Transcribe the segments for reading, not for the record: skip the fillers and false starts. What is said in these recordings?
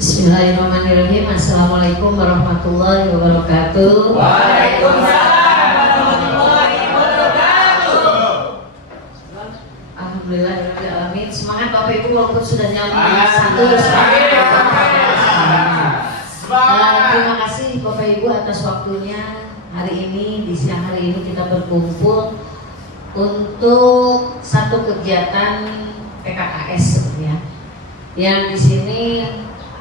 Bismillahirrahmanirrahim. Assalamualaikum warahmatullahi wabarakatuh. Waalaikumsalam warahmatullahi wabarakatuh. Alhamdulillahirrahmanirrahim. Semangat Bapak Ibu walaupun sudah nyampe satu. Terima kasih Bapak Ibu atas waktunya hari ini. Di siang hari ini kita berkumpul untuk satu kegiatan PKKS sebenarnya. Yang di sini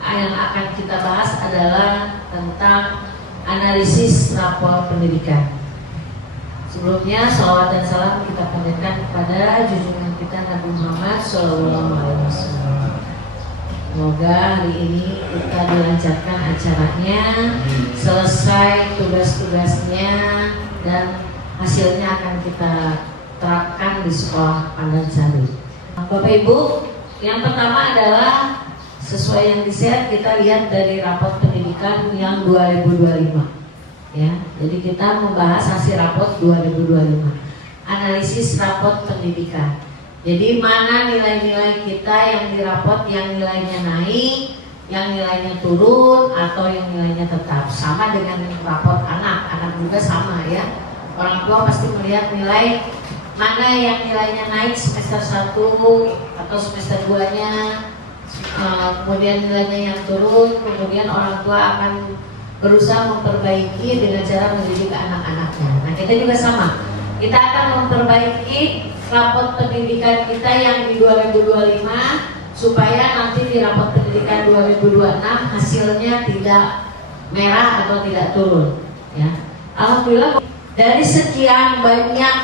yang akan kita bahas adalah tentang analisis rapor pendidikan. Sebelumnya salawat dan salam kita panjatkan kepada junjungan kita Nabi Muhammad SAW. Semoga hari ini kita dilancarkan acaranya, selesai tugas-tugasnya, dan hasilnya akan kita terapkan di sekolah Pandansari. Bapak Ibu, yang pertama adalah sesuai yang di-share, kita lihat dari raport pendidikan yang 2025. Ya, jadi kita membahas hasil raport 2025. Analisis raport pendidikan. Jadi mana nilai-nilai kita yang diraport yang nilainya naik, yang nilainya turun, atau yang nilainya tetap. Sama dengan raport anak juga sama ya. Orang tua pasti melihat nilai mana yang nilainya naik semester 1 atau semester 2-nya. Kemudian nilainya yang turun, kemudian orang tua akan berusaha memperbaiki dengan cara mendidik anak-anaknya. Nah, kita juga sama. Kita akan memperbaiki raport pendidikan kita yang di 2025 supaya nanti di raport pendidikan 2026 hasilnya tidak merah atau tidak turun. Ya. Alhamdulillah dari sekian banyak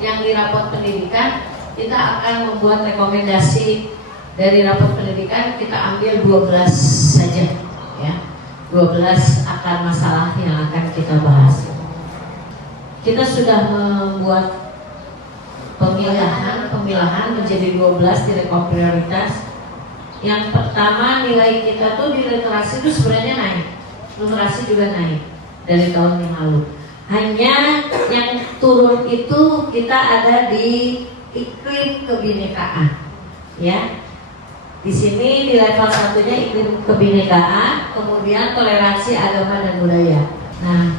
yang di raport pendidikan, kita akan membuat rekomendasi. Dari raport pendidikan kita ambil 12 saja ya. 12 akar masalah yang akan kita bahas. Kita sudah membuat pemilahan menjadi 12 di rekor prioritas. Yang pertama, nilai kita tuh di literasi itu sebenarnya naik. Literasi juga naik dari tahun yang lalu. Hanya yang turun itu kita ada di iklim kebinekaan. Ya. Di sini di level satunya iklim kebinekaan, kemudian toleransi agama dan budaya. Nah,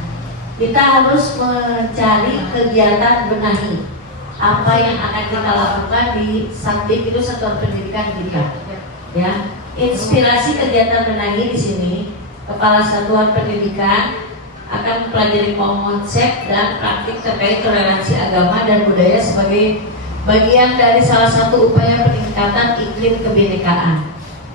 kita harus mencari kegiatan benahi apa yang akan kita lakukan di Satdik, itu satuan pendidikan kita. Ya, inspirasi kegiatan benahi di sini, Kepala Satuan Pendidikan akan mempelajari konsep dan praktik terkait toleransi agama dan budaya sebagai bagian dari salah satu upaya peningkatan iklim kebinekaan.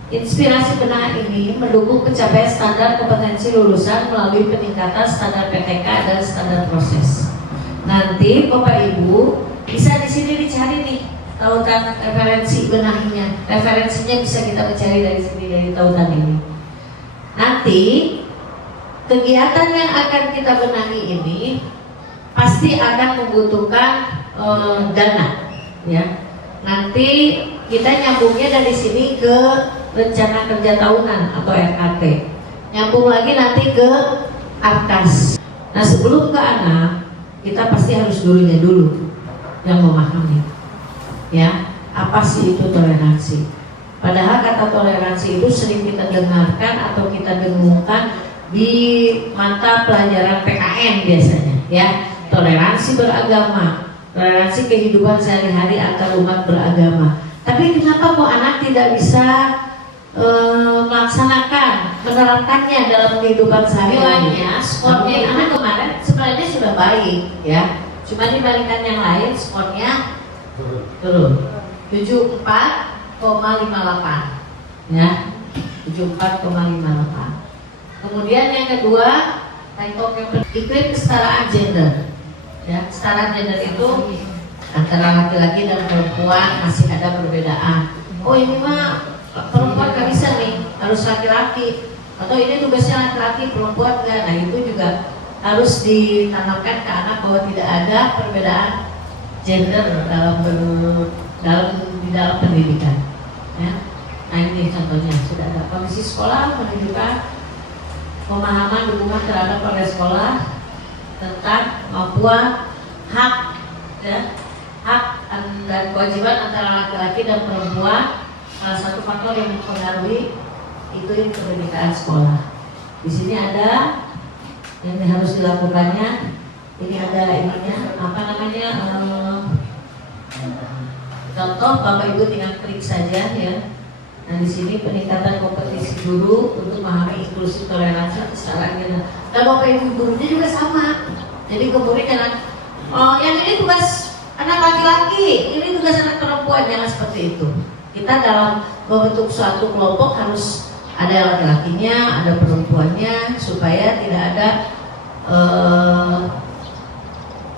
Inspirasi benahi ini mendukung pencapaian standar kompetensi lulusan melalui peningkatan standar PTK dan standar proses. Nanti Bapak Ibu bisa di sini dicari nih tautan referensi benahinya. Referensinya bisa kita mencari dari sini, dari tautan ini. Nanti kegiatan yang akan kita benahi ini pasti akan membutuhkan dana. Ya, nanti kita nyambungnya dari sini ke rencana kerja tahunan atau RKT, nyambung lagi nanti ke ARKAS. Nah, sebelum ke anak, kita pasti harus gurunya dulu yang memahami. Ya, apa sih itu toleransi? Padahal kata toleransi itu sering kita dengarkan atau kita dengungkan di mata pelajaran PKN biasanya. Ya, toleransi beragama, toleransi kehidupan sehari-hari antar umat beragama. Tapi kenapa kok anak tidak bisa melaksanakan, menerapkannya dalam kehidupan sehari-hari? Skornya anak kemarin sebenarnya sudah baik ya. Cuma dibandingkan yang lain skornya turun 74,58 ya, 74,58. Kemudian yang kedua, iklim kesetaraan gender. Ya, kesetaraan gender itu antara laki-laki dan perempuan masih ada perbedaan. Oh, ini mah perempuan gak bisa nih, harus laki-laki. Atau ini tugasnya laki-laki, perempuan enggak. Nah, itu juga harus ditanamkan ke anak bahwa tidak ada perbedaan gender di dalam pendidikan. Ya. Nah, ini contohnya sudah ada kondisi sekolah menunjukkan pemahaman dukungan terhadap oleh sekolah tentang kemampuan hak ya, hak dan kewajiban antara laki-laki dan perempuan. Salah satu faktor yang mempengaruhi itu yang kemerdekaan sekolah. Di sini ada yang harus dilakukannya. Ini ada ininya, apa namanya? Contoh, Bapak Ibu tinggal klik saja ya. Nah di sini peningkatan kompetisi guru untuk memahami inklusi toleransi kesetaraan gender. Dan Bapak Ibu gurunya juga sama. Jadi kemudian yang ini tugas anak laki-laki, ini tugas anak perempuan, jangan seperti itu. Kita dalam membentuk suatu kelompok harus ada laki-lakinya, ada perempuannya, supaya tidak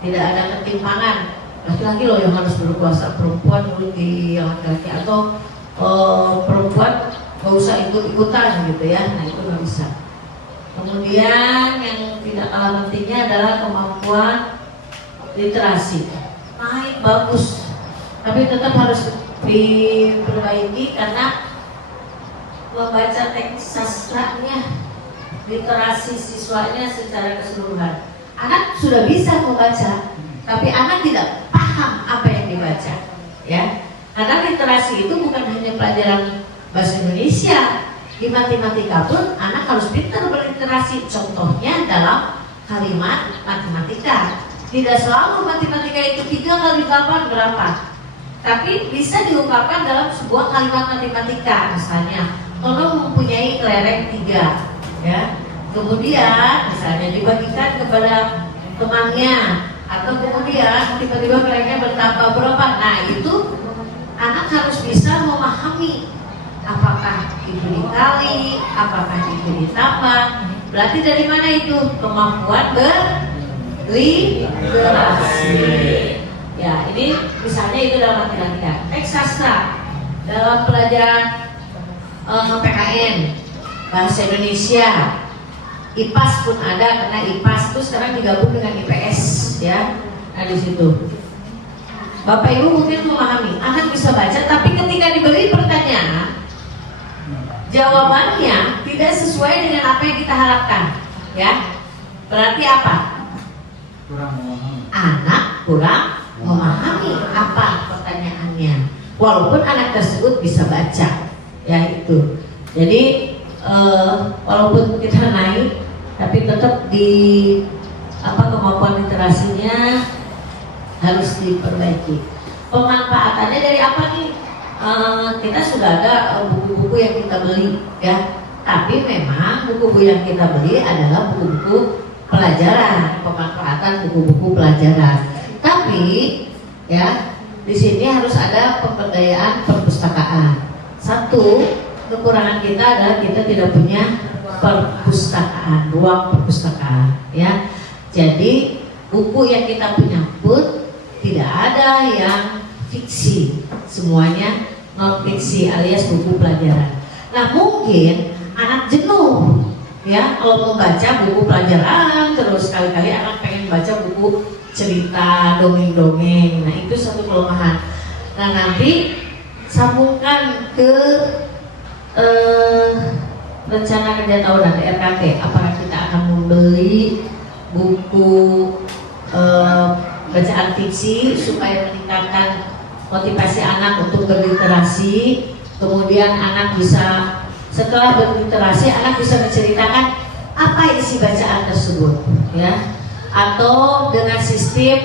ada ketimpangan. Laki-laki loh yang harus berkuasa, perempuan dulu di laki-laki, atau perempuan nggak usah ikut-ikutan gitu ya. Nah itu nggak bisa. Kemudian yang tidak kalah pentingnya adalah kemampuan literasi. Naik bagus, tapi tetap harus diperbaiki karena membaca teks sastranya, literasi siswanya secara keseluruhan. Anak sudah bisa membaca, tapi anak tidak paham apa yang dibaca, ya. Karena literasi itu bukan hanya pelajaran bahasa Indonesia, di matematika pun anak harus pintar berliterasi. Contohnya dalam kalimat matematika. Tidak selalu matematika itu 3 kali 8 berapa, tapi bisa diungkapkan dalam sebuah kalimat matematika. Misalnya, tolong mempunyai kelereng 3, ya. Kemudian misalnya dibagikan kepada temannya, atau kemudian tiba-tiba kelerengnya bertambah berapa. Nah itu anak harus bisa memahami apakah itu dikali, apakah itu ditambah. Berarti dari mana itu? Kemampuan berliterasi. Ya, ini misalnya itu dalam matematika. Teks sastra dalam pelajaran PKN, bahasa Indonesia, IPAS pun ada, karena IPAS itu sekarang digabung dengan IPS, ya. Nah di situ Bapak Ibu mungkin memahami, anak bisa baca, tapi ketika diberi pertanyaan, jawabannya tidak sesuai dengan apa yang kita harapkan, ya. Berarti apa? Kurang memahami. Anak kurang memahami apa pertanyaannya, walaupun anak tersebut bisa baca, ya itu. Jadi walaupun kita naik, tapi tetap kemampuan literasinya harus diperbaiki. Pemanfaatannya dari apa nih? Kita sudah ada buku-buku yang kita beli, ya. Tapi memang buku-buku yang kita beli adalah buku-buku pelajaran, pemanfaatan buku-buku pelajaran. Tapi ya di sini harus ada pemberdayaan perpustakaan. Satu kekurangan kita adalah kita tidak punya perpustakaan, ruang perpustakaan, ya. Jadi buku yang kita punya pun tidak ada yang fiksi, semuanya non fiksi alias buku pelajaran. Nah mungkin anak jenuh, ya, kalau membaca buku pelajaran terus kali-kali anak pengen baca buku cerita, dongeng-dongeng. Nah itu satu kelemahan. Nah nanti sambungkan ke rencana kerja tahunan RKT. Apakah kita akan membeli buku bacaan fiksi supaya meningkatkan motivasi anak untuk berliterasi. Kemudian anak bisa, setelah berliterasi, anak bisa menceritakan apa isi bacaan tersebut, ya. Atau dengan sistem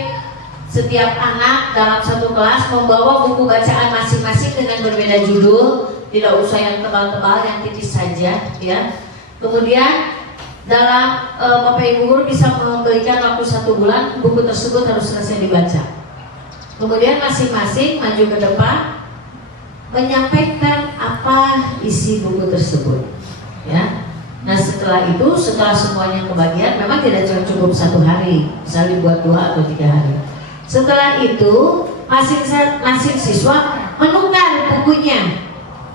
setiap anak dalam satu kelas membawa buku bacaan masing-masing dengan berbeda judul, tidak usah yang tebal-tebal, yang tipis saja, ya. Kemudian dalam Bapak Ibu guru bisa memberikan waktu 1 bulan, buku tersebut harus selesai dibaca. Kemudian masing-masing maju ke depan menyampaikan apa isi buku tersebut, ya. Nah setelah itu, setelah semuanya kebagian, memang tidak cukup 1 hari, bisa dibuat 2 atau 3 hari. Setelah itu masing siswa menukar bukunya.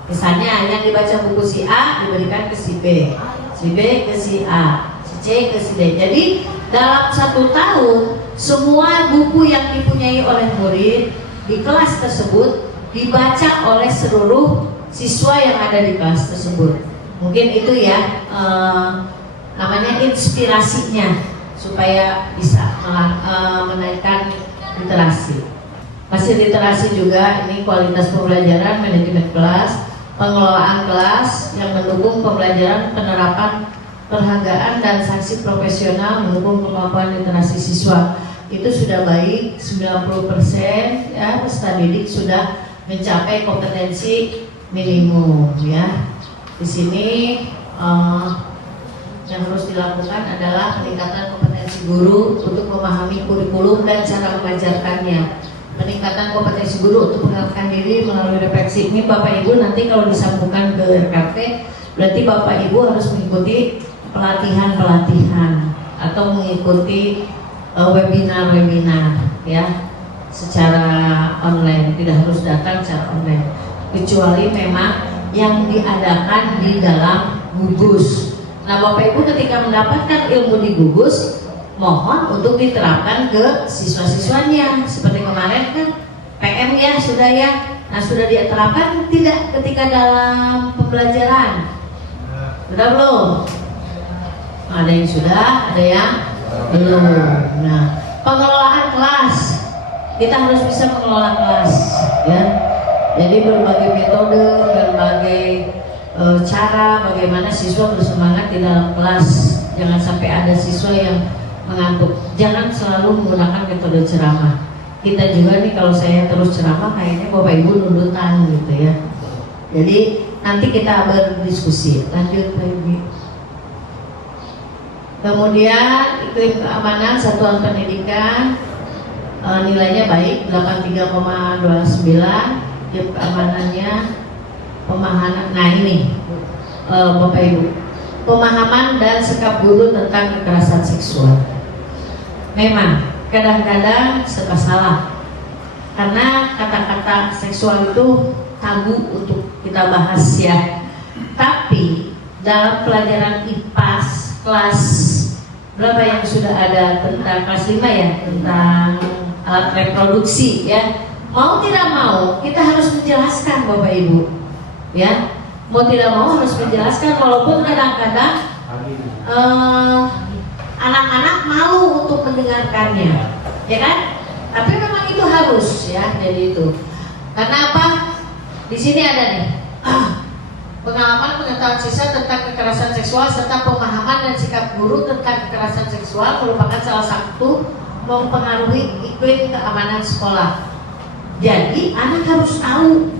Misalnya yang dibaca buku si A diberikan ke si B, si B ke si A, si C ke si D. Jadi dalam 1 tahun semua buku yang dipunyai oleh murid di kelas tersebut dibaca oleh seluruh siswa yang ada di kelas tersebut. Mungkin itu ya namanya inspirasinya, supaya bisa menaikkan literasi. Masih literasi juga, ini kualitas pembelajaran, manajemen kelas, pengelolaan kelas yang mendukung pembelajaran, penerapan penghargaan dan sanksi profesional mendukung kemampuan literasi siswa. Itu sudah baik, 90% ya peserta didik sudah mencapai kompetensi minimum ya. Di sini yang harus dilakukan adalah peningkatan kompetensi guru untuk memahami kurikulum dan cara mengajarkannya. Peningkatan kompetensi guru untuk mengenalkan diri melalui refleksi. Ini Bapak Ibu nanti kalau disambungkan ke RKT, berarti Bapak Ibu harus mengikuti pelatihan-pelatihan atau mengikuti webinar-webinar ya secara online, tidak harus datang secara online, kecuali memang yang diadakan di dalam gugus. Nah Bapak Ibu ketika mendapatkan ilmu di gugus, mohon untuk diterapkan ke siswa-siswanya. Seperti kemarin kan PM ya sudah ya. Nah sudah diterapkan tidak ketika dalam pembelajaran? Sudah belum? Ada yang sudah, ada yang belum. Nah pengelolaan kelas, kita harus bisa mengelola kelas ya. Jadi berbagai metode, berbagai cara bagaimana siswa bersemangat di dalam kelas. Jangan sampai ada siswa yang mengantuk. Jangan selalu menggunakan metode ceramah. Kita juga nih kalau saya terus ceramah kayaknya Bapak Ibu nundutan gitu ya. Jadi nanti kita berdiskusi. Lanjut Pak Ibu. Kemudian iklim keamanan satuan pendidikan nilainya baik 83,29. Iklim keamanannya pemahaman. Nah ini Bapak Ibu, pemahaman dan sikap guru tentang kekerasan seksual. Memang kadang-kadang serba salah karena kata-kata seksual itu tabu untuk kita bahas ya. Tapi dalam pelajaran IPAS kelas berapa yang sudah ada tentang kelas 5 ya, tentang alat reproduksi ya. Mau tidak mau kita harus menjelaskan Bapak Ibu ya. Mau tidak mau harus menjelaskan walaupun kadang-kadang anak-anak malu untuk mendengarkannya, ya kan? Tapi memang itu harus ya, jadi itu. Karena apa? Di sini ada nih pengalaman pengetahuan siswa tentang kekerasan seksual serta pemahaman dan sikap guru tentang kekerasan seksual merupakan salah satu mempengaruhi iklim keamanan sekolah. Jadi anak harus tahu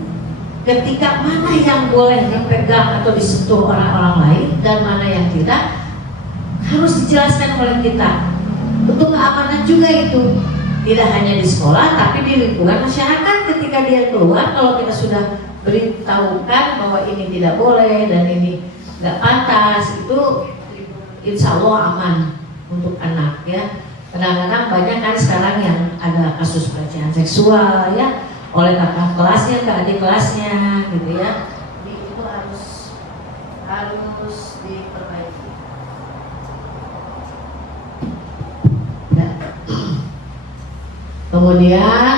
ketika mana yang boleh dipegang atau disentuh orang-orang lain dan mana yang tidak, harus dijelaskan oleh kita. Untuk keamanan juga itu tidak hanya di sekolah tapi di lingkungan masyarakat. Ketika dia keluar, kalau kita sudah beritahukan bahwa ini tidak boleh dan ini nggak pantas, itu insya Allah aman untuk anak ya. Kadang-kadang banyak kan sekarang yang ada kasus pelecehan seksual ya oleh kakak kelasnya ke adik kelasnya gitu ya. Jadi itu harus diperbaiki. Ya. Kemudian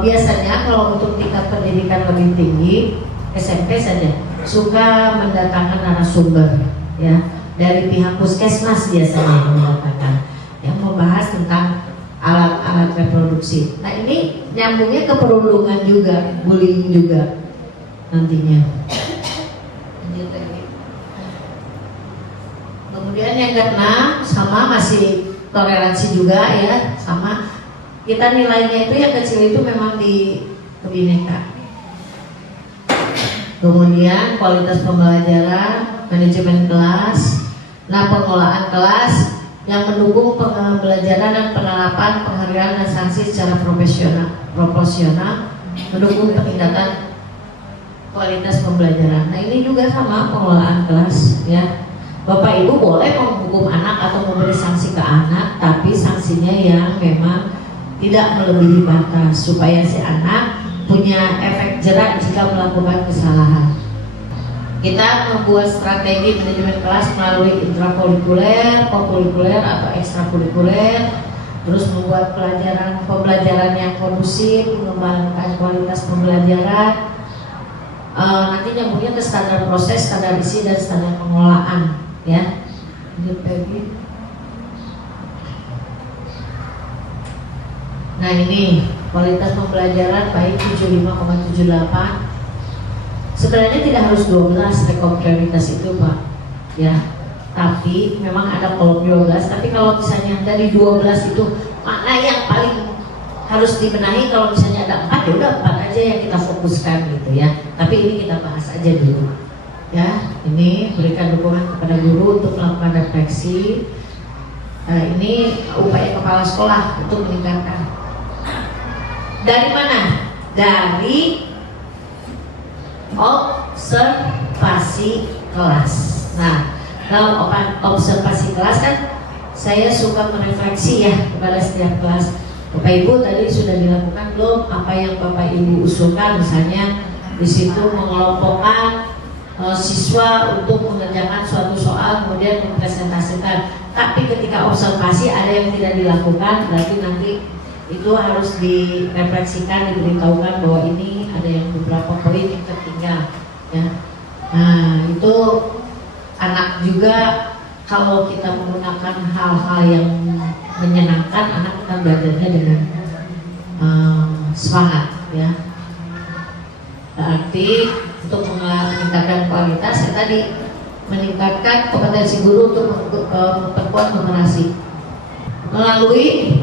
biasanya kalau untuk tingkat pendidikan lebih tinggi SMP saja suka mendatangkan narasumber ya dari pihak puskesmas biasanya mendatangkan yang membahas tentang alat-alat reproduksi. Nah ini nyambungnya ke perundungan juga, bullying juga nantinya. Kemudian yang keenam sama masih toleransi juga ya, sama kita nilainya itu yang kecil itu memang di kebineka. Kemudian kualitas pembelajaran, manajemen kelas, nah pengelolaan kelas yang mendukung pembelajaran dan penerapan penghargaan dan sanksi secara proporsional, mendukung peningkatan kualitas pembelajaran. Nah ini juga sama pengelolaan kelas ya. Bapak Ibu boleh menghukum anak atau memberi sanksi ke anak, tapi sanksinya yang memang tidak melebihi batas supaya si anak punya efek jerak jika melakukan kesalahan. Kita membuat strategi manajemen kelas melalui intrakurikuler, kokurikuler atau ekstrakurikuler, terus membuat pembelajaran yang kondusif, mengembangkan kualitas pembelajaran. Nanti nyambungnya ke standar proses, standar isi dan standar pengelolaan, ya. Nah ini kualitas pembelajaran baik 75,78. Sebenarnya tidak harus 12 rekom prioritas itu Pak, ya. Tapi memang ada kolom 12. Tapi kalau misalnya dari 12 itu mana yang paling harus dibenahi? Kalau misalnya ada 4 ya udah 4 aja yang kita fokuskan gitu ya. Tapi ini kita bahas aja dulu. Ya, ini berikan dukungan kepada guru untuk melakukan refleksi. Ini upaya kepala sekolah untuk meningkatkan. Dari mana? Dari observasi kelas. Nah, dalam observasi kelas kan saya suka merefleksi ya kepada setiap kelas. Bapak Ibu tadi sudah dilakukan belum apa yang Bapak Ibu usulkan, misalnya di situ mengelompokkan siswa untuk mengerjakan suatu soal kemudian mempresentasikan. Tapi ketika observasi ada yang tidak dilakukan, berarti nanti itu harus direfleksikan, diberitahukan bahwa ini ada yang beberapa poin yang tertinggal ya. Nah itu anak juga, kalau kita menggunakan hal-hal yang menyenangkan, anak akan belajarnya dengan semangat ya. Berarti untuk meningkatkan kualitas, saya tadi meningkatkan kompetensi guru untuk memperkuat numerasi melalui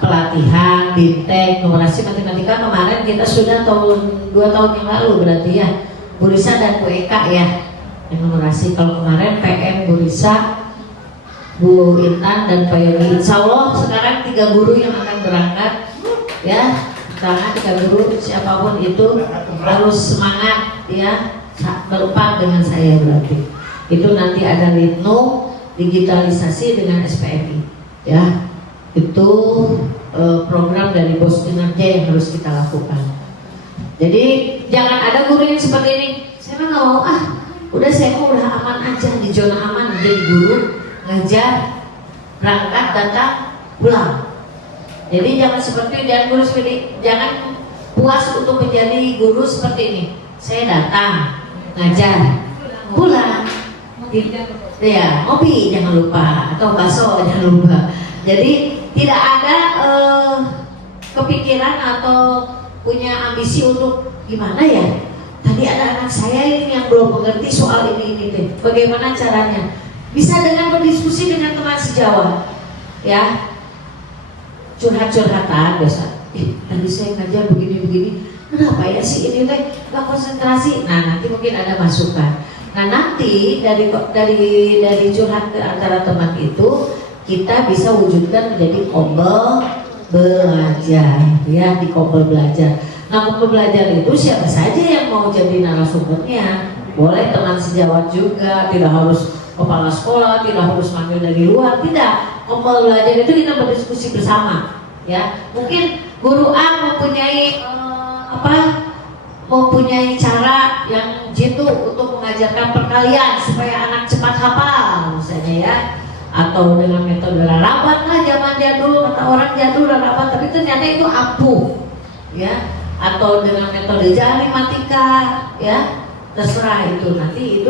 pelatihan, bintang, numerasi matematika. Kemarin kita sudah 2 tahun yang lalu berarti ya, Bu Risa dan Bu Eka ya yang numerasi. Kalau kemarin PM Bu Risa, Bu Intan dan Pak Yoni. Insya Allah sekarang 3 guru yang akan berangkat ya. Karena 3 guru siapapun itu harus semangat ya, berempat dengan saya berarti. Itu nanti ada Litno, digitalisasi dengan SPMI ya. Itu program dari Bos Kinerja yang harus kita lakukan. Jadi jangan ada guru yang seperti ini, saya nggak mau udah saya mau udah aman aja, di zona aman jadi guru, ngajar, berangkat, datang, pulang. Jadi jangan seperti, dan guru seperti, jangan puas untuk menjadi guru seperti ini. Saya datang, ngajar, pulang. Ya, ngopi jangan lupa, atau bakso jangan lupa. Jadi tidak ada kepikiran atau punya ambisi untuk gimana ya. Tadi ada anak saya ini yang belum mengerti soal ini deh. Bagaimana caranya? Bisa dengan berdiskusi dengan teman sejawat, ya. Curhat-curhatan biasa. Tadi saya ngajar begini-begini. Kenapa ya sih ini teh nggak konsentrasi? Nah nanti mungkin ada masukan. Nah nanti dari curhat ke antara teman itu kita bisa wujudkan menjadi kobel belajar, ya, di kobel belajar. Nah kobel belajar itu siapa saja yang mau jadi narasumbernya, boleh teman sejawat juga, tidak harus kepala sekolah, tidak harus manggil dari luar, tidak. Kobel belajar itu kita berdiskusi bersama, ya. Mungkin guru A mempunyai cara yang jitu untuk mengajarkan perkalian supaya anak cepat hafal, misalnya ya. Atau dengan metode raraban lah, zaman jadul, kata orang jadul raraban, tapi ternyata itu ampuh ya. Atau dengan metode jarimatika ya, terserah itu nanti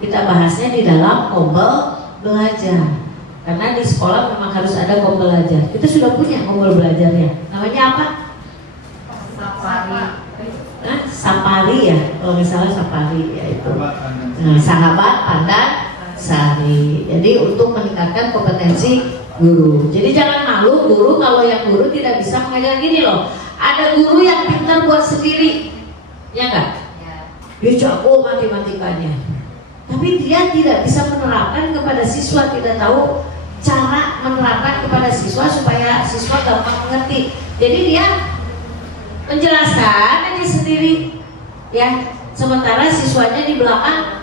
kita bahasnya di dalam kobel belajar. Karena di sekolah memang harus ada kobel belajar. Kita sudah punya kobel belajarnya, namanya apa? Sapari ya, kalau misalnya sapari ya itu. Nah, sahabat pandan sari. Jadi untuk meningkatkan kompetensi guru. Jadi jangan malu guru kalau yang guru tidak bisa mengajar. Gini loh, ada guru yang pintar buat sendiri, ya enggak? Dia jago matematikanya, tapi dia tidak bisa menerapkan kepada siswa, tidak tahu cara menerapkan kepada siswa supaya siswa gampang mengerti. Jadi dia menjelaskan aja sendiri, ya. Sementara siswanya di belakang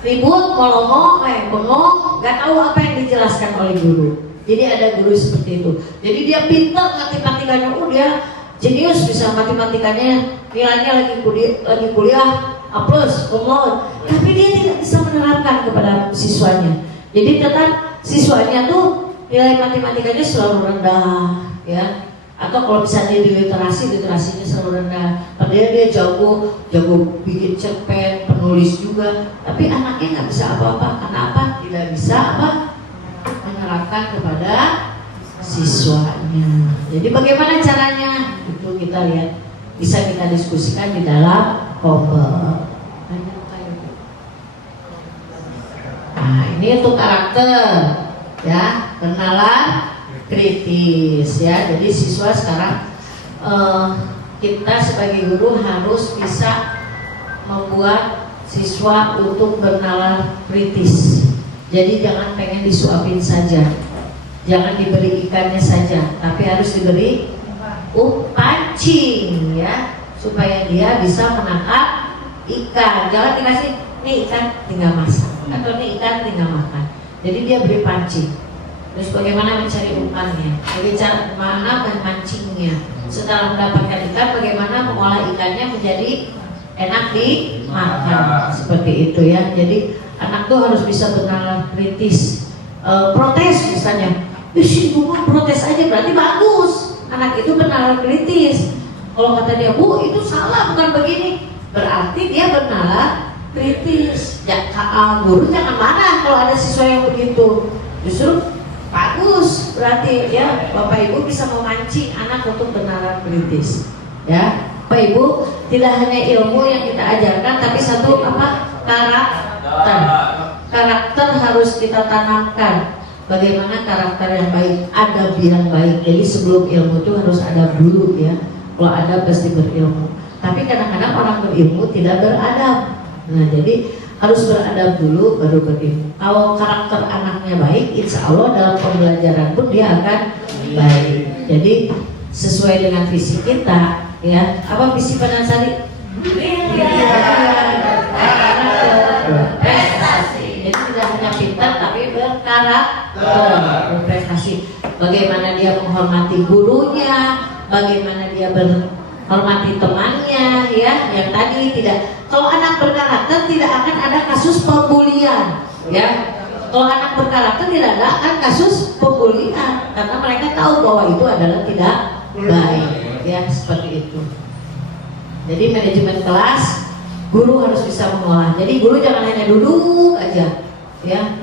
ribut, bengong, nggak tahu apa yang dijelaskan oleh guru. Jadi ada guru seperti itu. Jadi dia pintar matematikanya, dia jenius bisa matematikanya, nilainya lagi kuliah A+, tapi dia tidak bisa menerapkan kepada siswanya. Jadi tetap siswanya tuh nilai matematikanya selalu rendah, ya. Atau kalau misalnya di literasinya selalu rendah. Padahal dia jago bikin cerpen, penulis juga, tapi anaknya nggak bisa apa-apa. Kenapa? Tidak bisa menerapkan kepada siswanya. Jadi bagaimana caranya? Itu kita lihat bisa kita diskusikan di dalam kompel. Nah, ini untuk karakter, ya, kenalan kritis, ya. Jadi siswa sekarang kita sebagai guru harus bisa membuat siswa untuk bernalar kritis. Jadi jangan pengen disuapin saja, jangan diberi ikannya saja, tapi harus diberi pancing, ya, supaya dia bisa menangkap ikan. Jangan dikasih nih ikan tinggal masak atau nih ikan tinggal makan. Jadi dia beri pancing. Terus bagaimana mencari umpannya, bagaimana memancingnya. Setelah mendapatkan ikan, bagaimana mengolah ikannya menjadi enak dimakan. Seperti itu, ya. Jadi anak tuh harus bisa bernalar kritis. Protes misalnya, si bunga protes aja berarti bagus. Anak itu bernalar kritis. Kalau kata dia, Bu itu salah bukan begini, berarti dia bernalar kritis. Guru jangan marah kalau ada siswa yang begitu, justru bagus, berarti ya Bapak Ibu bisa memancing anak untuk bernalar kritis, ya. Bapak Ibu, tidak hanya ilmu yang kita ajarkan, tapi satu apa? Karakter harus kita tanamkan. Bagaimana karakter yang baik, adab yang baik. Jadi sebelum ilmu itu harus adab dulu, ya. Kalau adab pasti berilmu. Tapi kadang-kadang orang berilmu tidak beradab. Nah, jadi harus beradab dulu baru berilmu. Kalau karakter anaknya baik, insya Allah dalam pembelajaran pun dia akan baik. Jadi sesuai dengan visi kita, ya. Apa visi Panansari? Prestasi. Jadi tidak hanya pintar tapi berkarakter, berprestasi. Bagaimana dia menghormati gurunya, bagaimana dia menghormati temannya, ya. Yang tadi tidak. Kalau anak berkarakter tidak akan ada kasus pembulian, ya. Kalau anak berkarakter tidak ada akan kasus pembulian karena mereka tahu bahwa itu adalah tidak baik, ya, seperti itu. Jadi manajemen kelas, guru harus bisa mengolah. Jadi guru jangan hanya duduk aja, ya.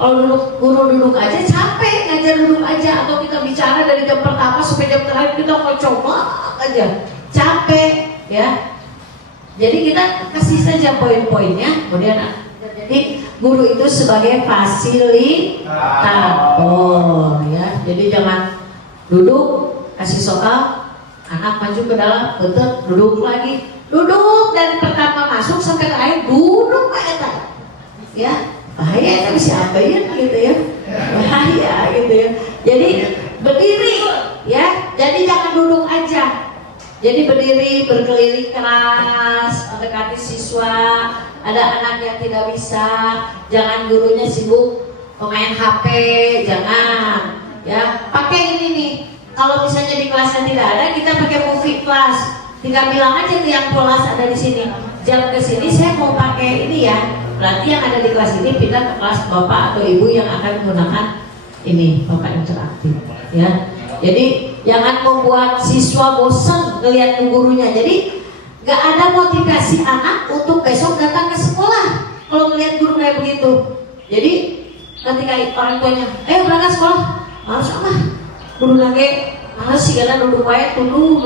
Kalau guru duduk aja capek, ngajar duduk aja, atau kita bicara dari jam pertama sampai jam terakhir kita mau coba aja, capek, ya. Jadi kita kasih saja poin-poinnya, kemudian jadi guru itu sebagai fasilitator, ya. Jadi jangan duduk kasih soal, anak maju ke dalam, betul, duduk lagi, duduk dari pertama masuk sampai terakhir duduk kayak ya, bahaya itu bisa apa ya gitu, ya, bahaya gitu, ya. Jadi berdiri, ya, jadi jangan duduk aja. Jadi berdiri, berkeliling kelas, mendekati siswa. Ada anak yang tidak bisa, jangan gurunya sibuk pemain HP, jangan, ya. Pakai ini nih, kalau misalnya di kelasnya tidak ada, kita pakai movie class. Tinggal bilang aja ke yang kelas ada di sini, jam ke sini saya mau pakai ini, ya. Berarti yang ada di kelas ini pindah ke kelas bapak atau ibu yang akan menggunakan ini, bapak interaktif, ya. Jadi jangan membuat siswa bosan ngelihat gurunya. Jadi gak ada motivasi anak untuk besok datang ke sekolah kalau ngelihat guru kayak begitu. Jadi ketika orang tuanya, berangkat sekolah, males guru lagi, males sih karena duduk kayak duduk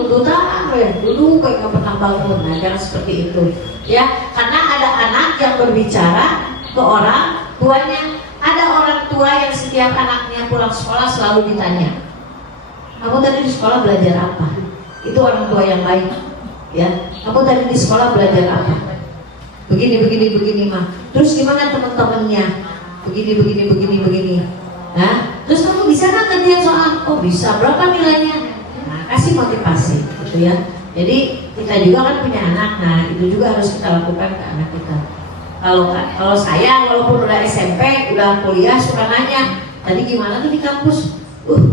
kayak gak pernah bangun. Nah, jangan seperti itu, ya. Karena ada anak yang berbicara ke orang tuanya. Ada orang tua yang setiap anaknya pulang sekolah selalu ditanya, kamu tadi di sekolah belajar apa? Itu orang tua yang baik, ya. Kamu tadi di sekolah belajar apa? Begini mah. Terus gimana teman-temannya? Begini. Nah, terus kamu bisa kan ngertiin soal? Oh bisa. Berapa nilainya? Nah, kasih motivasi, gitu, ya. Jadi kita juga kan punya anak. Nah, itu juga harus kita lakukan ke anak kita. Kalau saya walaupun udah SMP, udah kuliah, suka nanya, tadi gimana tuh di kampus?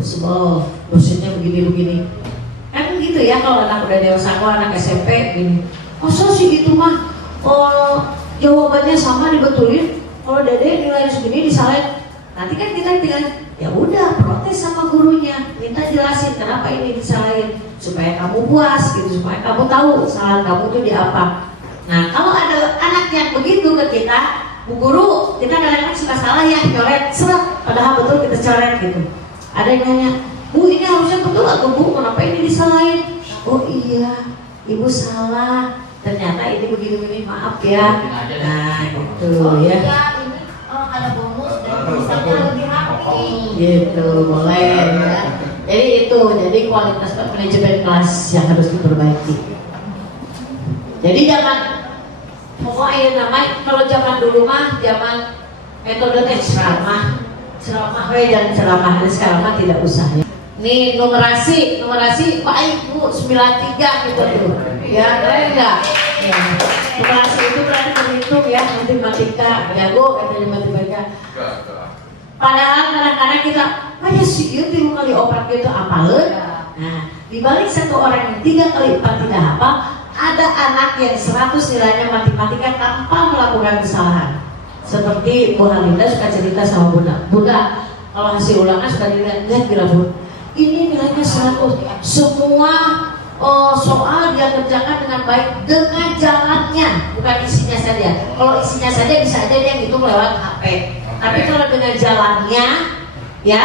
Sebel, dosennya begini. Kan gitu, ya. Kalau anak udah dewasa, kalau anak SMP gini, masa sih gitu mah? Jawabannya sama dibetulin. Kalau dede nilai segini disalahin. Nanti kan kita tinggal, ya udah protes sama gurunya, minta jelasin kenapa ini disalahin, supaya kamu puas gitu, supaya kamu tahu kesalahan kamu tuh di apa. Nah, kalau ada anak yang begitu ke kita, Bu Guru, kita kadang-kadang suka salah ya, coret, seret, padahal betul kita coret gitu. Ada yang nanya, Bu ini harusnya betul atau Bu, kenapa ini disalahin? Oh iya, ibu salah, ternyata ini begini maaf ya. Nah gitu ya. Ini ada bonus dan misalnya lebih rapi. Gitu boleh ya. Jadi itu, jadi kualitas manajemen kelas yang harus diperbaiki. Jadi jangan pokoknya namanya kalau zaman dulu mah zaman metode ceramah dan ceramah sekarang mah tidak usah ya. Nih numerasi baik Bu 93 gitu tuh. Ya keren nggak? Ya. Numerasi itu berarti berhitung ya, matematika jago katanya matematika. Padahal kadang-kadang kita aja sih itu 3 kali 4 gitu apalin. Nah dibalik satu orang yang 3 kali 4 tidak hafal, ada anak yang 100 nilainya matematika tanpa melakukan kesalahan. Seperti Bu Halinda suka cerita sama Bunda kalau hasil ulangan suka dilihat kira Bu, ini nilainya 100. Semua soal dia kerjakan dengan baik dengan jalannya, bukan isinya saja. Kalau isinya saja bisa aja dia ngitung lewat HP. Tapi kalau dengan jalannya, ya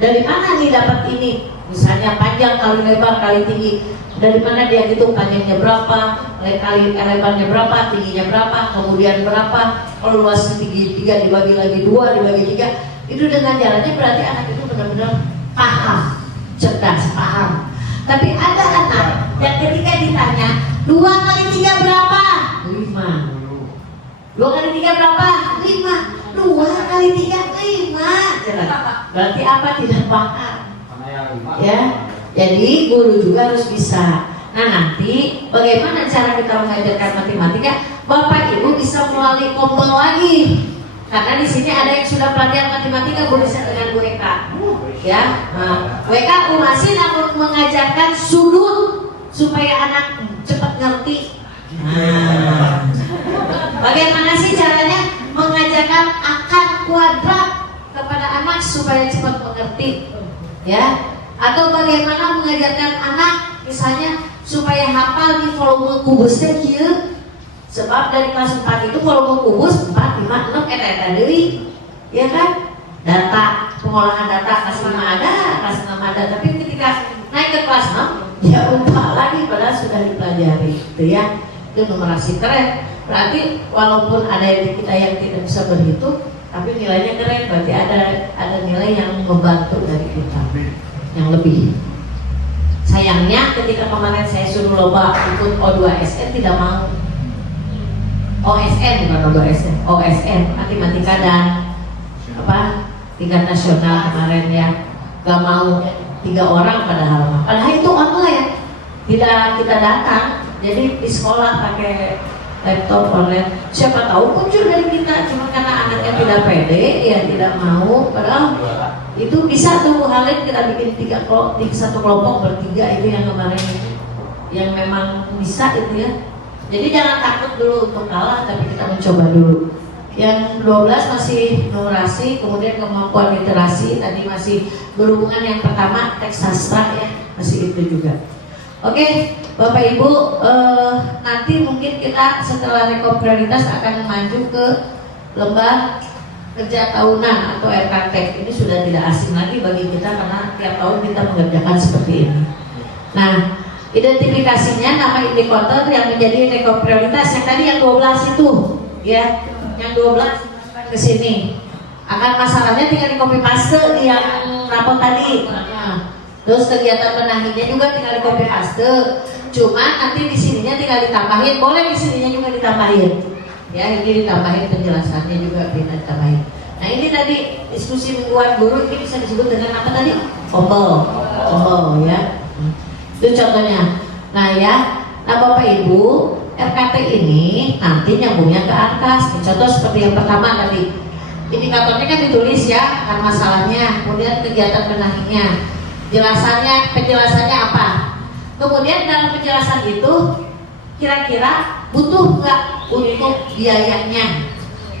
dari mana nih dapat ini? Misalnya panjang kali lebar kali tinggi. Dari mana dia hitung panjangnya berapa, kali lebarnya berapa, tingginya berapa, kemudian berapa, kalau luasnya tinggi 3 dibagi lagi 2 dibagi 3. Itu dengan jalannya berarti anak itu benar-benar paham, cerdas, paham. Tapi ada anak yang ketika ditanya 2 kali 3 berapa? 5. 2 kali 3 berapa? 5. 2 kali 3 5. Berarti apa? Tidak paham. Ya. Jadi guru juga harus bisa. Nah nanti bagaimana cara kita mengajarkan matematika? Bapak Ibu bisa melalui kompel lagi. Karena di sini ada yang sudah pelatihan matematika Bu Lisa dengan Bu Eka. Ya, Bu Eka masih namun mengajarkan sudut supaya anak cepat ngerti. Nah, bagaimana sih caranya mengajarkan akar kuadrat kepada anak supaya cepat mengerti? Ya. Atau bagaimana mengajarkan anak misalnya supaya hafal di volume kubusnya kieu. Sebab dari kelas 4 itu volume kubus 4, 5, 6 eta deui. Ya kan? Data, pengolahan data kelas 5 ada, kelas 6 ada, tapi ketika naik ke kelas 6 dia lupa lagi padahal sudah dipelajari gitu ya. Itu numerasi keren. Berarti walaupun ada yang kita yang tidak bisa berhitung, tapi nilainya keren, berarti ada nilai yang membantu dari kita. Yang lebih. Sayangnya ketika kemarin saya suruh lomba ikut O2SN tidak mau. OSN bukan O2SN, OSN matematika dan tingkat nasional kemarin ya, gak mau 3 orang padahal itu online, tidak kita datang, jadi di sekolah pakai laptop online. Siapa tahu muncul dari kita, cuma karena anaknya tidak pede ya tidak mau. Padahal itu bisa tuh Bu Halid kita bikin 3 satu kelompok bertiga itu yang kemarin yang memang bisa itu ya. Jadi jangan takut dulu untuk kalah, tapi kita mencoba dulu. Yang 12 masih numerasi, kemudian kemampuan literasi tadi masih berhubungan yang pertama teks sastra ya, masih itu juga. Oke, Bapak Ibu, nanti mungkin kita setelah rekop prioritas akan maju ke lomba kerja tahunan atau RKT. Ini sudah tidak asing lagi bagi kita karena tiap tahun kita mengerjakan seperti ini. Nah, identifikasinya nama indikator yang menjadi rekop prioritas yang tadi yang 12 itu, ya, yang 12 ke sini. Akan masalahnya tinggal di copy paste yang rapot tadi. Nah, terus kegiatan benahinya juga tinggal di copy paste. Cuma nanti di sininya tinggal ditambahin, boleh di sininya juga ditambahin. Ya, ini ditambahin penjelasannya juga bisa ditambahin. Nah, ini tadi diskusi mingguan guru ini bisa disebut dengan apa tadi? Ombol ya. Itu contohnya. Nah ya, Bapak Ibu, RKT ini nanti nyambungnya ke atas. Contoh seperti yang pertama tadi. Indikatornya kan ditulis ya, kan masalahnya, kemudian kegiatan benahinya, penjelasannya apa. Kemudian dalam penjelasan itu kira-kira butuh nggak untuk biayanya?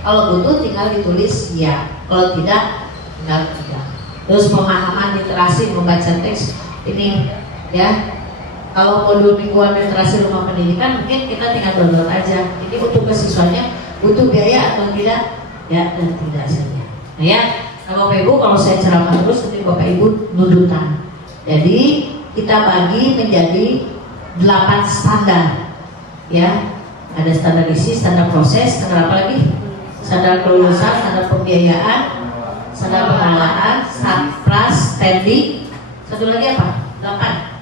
Kalau butuh tinggal ditulis ya, kalau tidak tinggal tidak. Terus pemahaman literasi membaca teks ini ya. Kalau modul mingguan literasi rumah pendidikan mungkin kita tinggal download aja. Ini untuk ke siswanya butuh biaya atau tidak? Ya dan tidak saja. Nah ya, Bapak Ibu kalau saya ceramah terus nanti Bapak Ibu nudutan. Jadi kita bagi menjadi 8 standar. Ya, ada standar isi, standar proses, standar apa lagi? Standar kelulusan, standar pembiayaan, standar pengelolaan, SAPRAS, standing. Satu lagi apa? 8.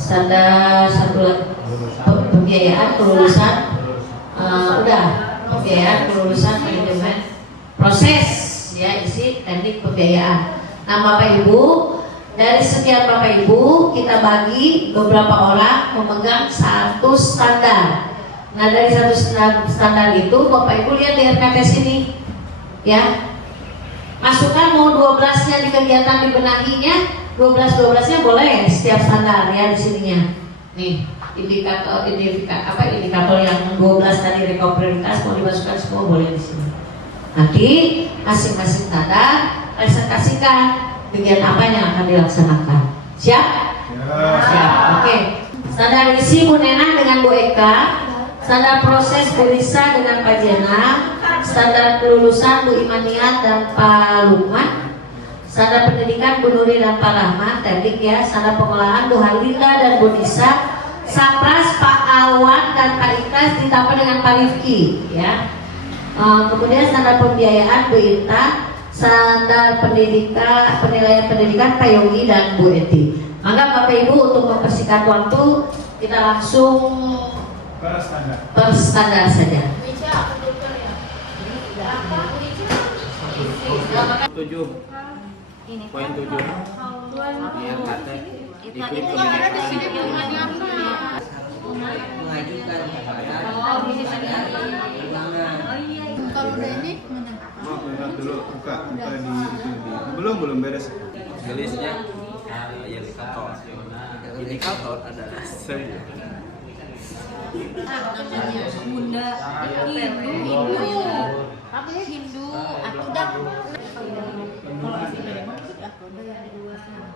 Standar satu lagi pembiayaan, kelulusan, udah pembiayaan, kelulusan, manajemen, proses, ya isi, teknik pembiayaan. Nah Bapak Ibu, dari sekian Bapak Ibu kita bagi beberapa orang memegang satu standar. Nah dari satu standar itu Bapak Ibu lihat di RKT sini, ya. Masukkan mau 12-nya di kegiatan dibenahinya, 12-12-nya boleh setiap standar ya di sininya. Nih, indikator yang 12 tadi rekor prioritas mau dimasukkan semua boleh di sini. Nanti masing-masing standar presentasikan kegiatan apa yang akan dilaksanakan. Siap? Siap. Oke. Standar isi Bu Nena dengan Bu Eka, standar proses Bu Lisa dengan Pak Jena, standar kelulusan Bu Imaniat dan Pak Lukman, standar pendidikan Bu Nuri dan Pak Rahman, teknik ya, standar pengolahan Bu Harlinda dan Bu Nisa, SAPRAS Pak Awan dan Pak Ikhlas ditambah dengan Pak Rifki ya. Kemudian standar pembiayaan Bu Inta, standar pendidikan, penilaian pendidikan Pak Yogi dan Bu Eti. Maka Bapak Ibu untuk mempersingkat waktu kita langsung per standar saja. 7.7 biar kata iklim kebinekaan mengajukan Kalau udah ini mana? Bentar dulu, buka di belum beres. gelisnya indikator adalah Namanya Bunda Hindu aku dah. Kalau asli dari mana sih? Aku udah yang di dua sana.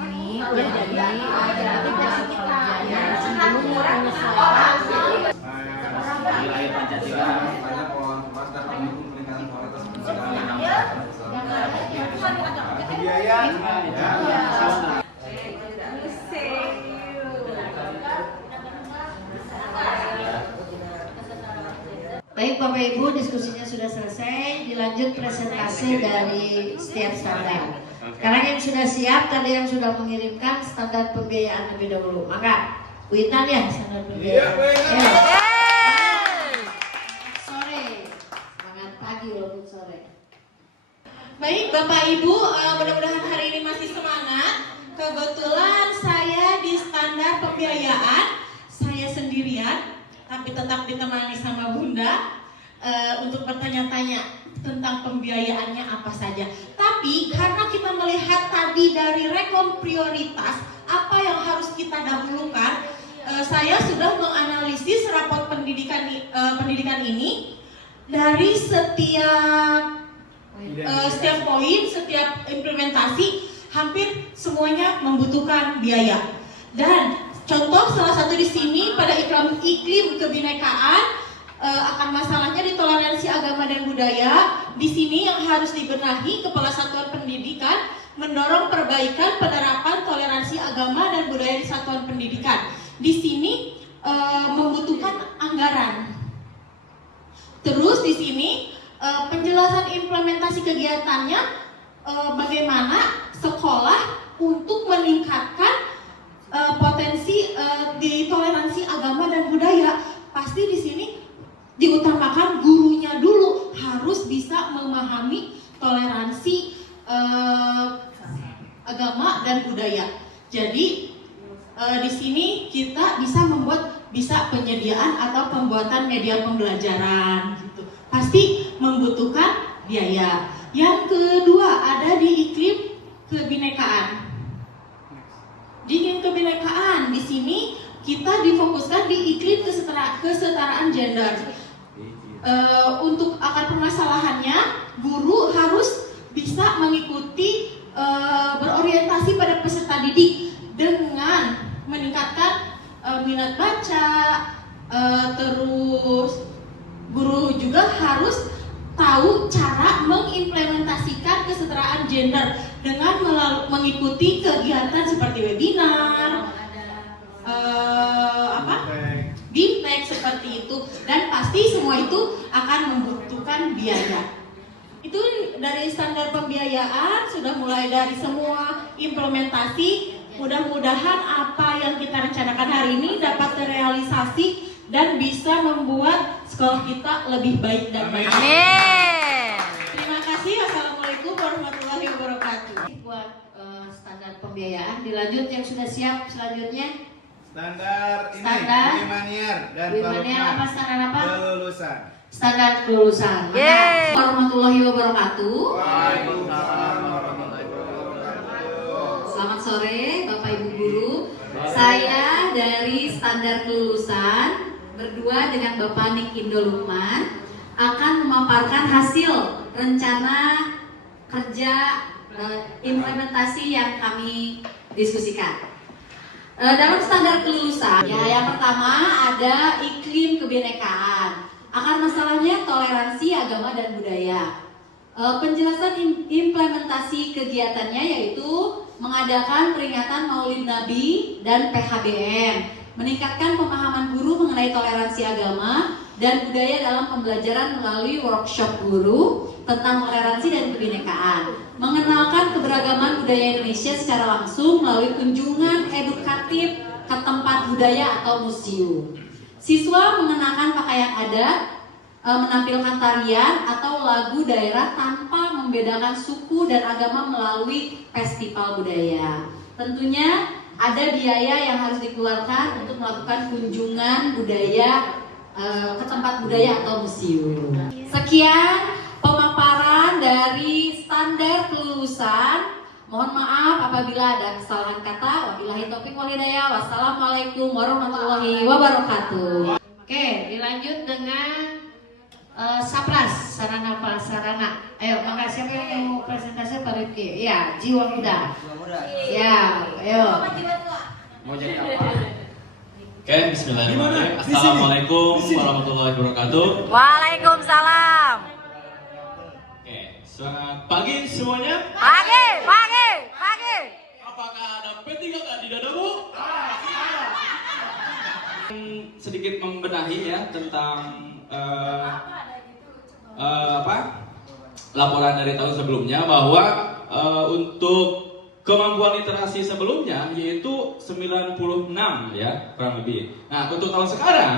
Ini udah jadi nilai Pancasila Baik Bapak Ibu, diskusinya sudah selesai. Dilanjut presentasi dari setiap standar. Sekarang yang sudah siap, tadi yang sudah mengirimkan standar pembiayaan lebih dahulu. Maka Bu Intan ya standar pembiayaan. Sore, semangat pagi walaupun sore. Baik Bapak Ibu, mudah-mudahan hari ini masih semangat. Kebetulan saya di standar pembiayaan, saya sendirian, tapi tetap ditemani sama Bunda untuk bertanya-tanya tentang pembiayaannya apa saja. Tapi karena kita melihat tadi dari rekon prioritas apa yang harus kita dahulukan, saya sudah menganalisis raport pendidikan ini dari setiap poin, setiap implementasi hampir semuanya membutuhkan biaya. Dan contoh salah satu di sini pada iklim kebinekaan akan masalahnya di toleransi agama dan budaya. Di sini yang harus dibenahi Kepala Satuan Pendidikan mendorong perbaikan penerapan toleransi agama dan budaya di satuan pendidikan. Di sini membutuhkan anggaran. Terus di sini penjelasan implementasi kegiatannya bagaimana sekolah untuk meningkatkan potensi di toleransi agama dan budaya. Pasti di sini diutamakan gurunya dulu harus bisa memahami toleransi agama dan budaya. Jadi di sini kita bisa membuat penyediaan atau pembuatan media pembelajaran gitu. Pasti membutuhkan biaya. Yang kedua ada di iklim kebinekaan. Di iklim kebinekaan di sini kita difokuskan di iklim kesetaraan gender. Untuk akar permasalahannya, guru harus bisa mengikuti berorientasi pada peserta didik dengan meningkatkan minat baca, terus guru juga harus tahu cara mengimplementasikan kesetaraan gender dengan mengikuti kegiatan seperti webinar, BIMTEK seperti itu, dan pasti semua itu akan membutuhkan biaya. Itu dari standar pembiayaan sudah mulai dari semua implementasi. Mudah-mudahan apa yang kita rencanakan hari ini dapat terrealisasi dan bisa membuat sekolah kita lebih baik dan baik. Amin. Terima kasih. Wassalamualaikum warahmatullahi wabarakatuh. Buat standar pembiayaan, dilanjut yang sudah siap selanjutnya. Standar ini Standar. Wimaniar dan Wimaniar apa, standar apa? Kelulusan. Standar kelulusan. Yeay. Warahmatullahi wabarakatuh. Waalaikumsalam warahmatullahi wabarakatuh. Selamat sore Bapak Ibu Guru. Saya dari Standar Kelulusan berdua dengan Bapak Nik Indo Lukman akan memaparkan hasil rencana kerja implementasi yang kami diskusikan. Dalam standar kelulusan, ya yang pertama ada iklim kebinekaan. Akar masalahnya toleransi agama dan budaya. Penjelasan implementasi kegiatannya yaitu mengadakan peringatan Maulid Nabi dan PHBM, meningkatkan pemahaman guru mengenai toleransi agama dan budaya dalam pembelajaran melalui workshop guru tentang toleransi dan kebinekaan, mengenalkan keberagaman budaya Indonesia secara langsung melalui kunjungan edukatif ke tempat budaya atau museum. Siswa mengenakan pakaian adat, menampilkan tarian atau lagu daerah tanpa membedakan suku dan agama melalui festival budaya. Tentunya ada biaya yang harus dikeluarkan untuk melakukan kunjungan budaya ke tempat budaya atau museum. Sekian pemaparan dari standar kelulusan. Mohon maaf apabila ada kesalahan kata. Wabillahi taufiq wal hidayah. Wassalamualaikum warahmatullahi wabarakatuh. Oke, dilanjut dengan Sapras, sarana prasarana. Ayo, maka siapa yang mau presentasi Pak Rifki? Ya, jiwa muda. Ya, ayo. Mau jadi apa? Oke, bismillahirrahmanirrahim. Assalamualaikum warahmatullahi wabarakatuh. Waalaikumsalam. Oke, selamat pagi semuanya. Pagi. Apakah ada P3K di dadamu? Sedikit membenahi ya tentang laporan dari tahun sebelumnya bahwa untuk kemampuan literasi sebelumnya yaitu 96 ya kurang lebih. Nah untuk tahun sekarang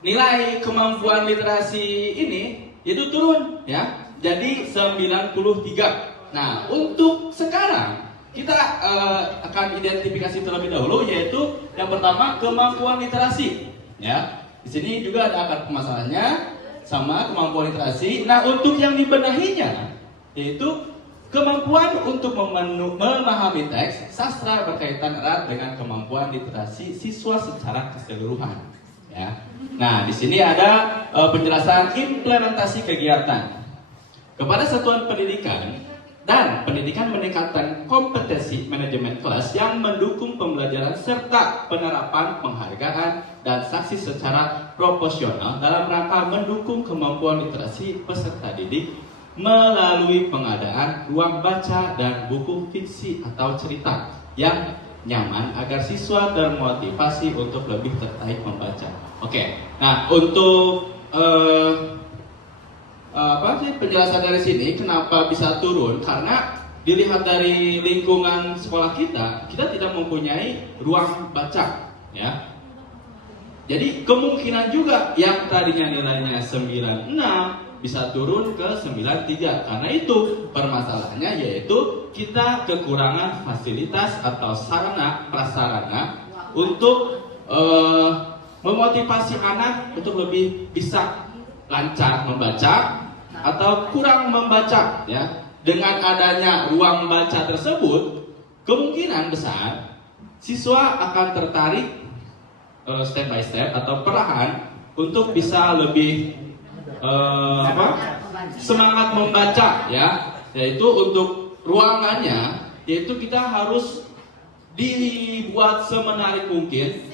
nilai kemampuan literasi ini itu turun ya jadi 93. Nah untuk sekarang kita akan identifikasi terlebih dahulu yaitu yang pertama kemampuan literasi ya. Di sini juga ada akar permasalahannya sama kemampuan literasi. Nah untuk yang dibenahinya yaitu kemampuan untuk memahami teks sastra berkaitan erat dengan kemampuan literasi siswa secara keseluruhan. Ya. Nah, di sini ada penjelasan implementasi kegiatan kepada satuan pendidikan dan pendidikan meningkatkan kompetensi manajemen kelas yang mendukung pembelajaran serta penerapan penghargaan dan sanksi secara proporsional dalam rangka mendukung kemampuan literasi peserta didik melalui pengadaan ruang baca dan buku fiksi atau cerita yang nyaman agar siswa termotivasi untuk lebih tertarik membaca. Oke, nah untuk penjelasan dari sini kenapa bisa turun karena dilihat dari lingkungan sekolah kita tidak mempunyai ruang baca ya. Jadi kemungkinan juga yang tadinya nilainya 96 bisa turun ke 93 karena itu permasalahannya yaitu kita kekurangan fasilitas atau sarana prasarana untuk memotivasi anak untuk lebih bisa lancar membaca atau kurang membaca ya. Dengan adanya ruang baca tersebut kemungkinan besar siswa akan tertarik step by step atau perlahan untuk bisa lebih semangat membaca ya, yaitu untuk ruangannya yaitu kita harus dibuat semenarik mungkin,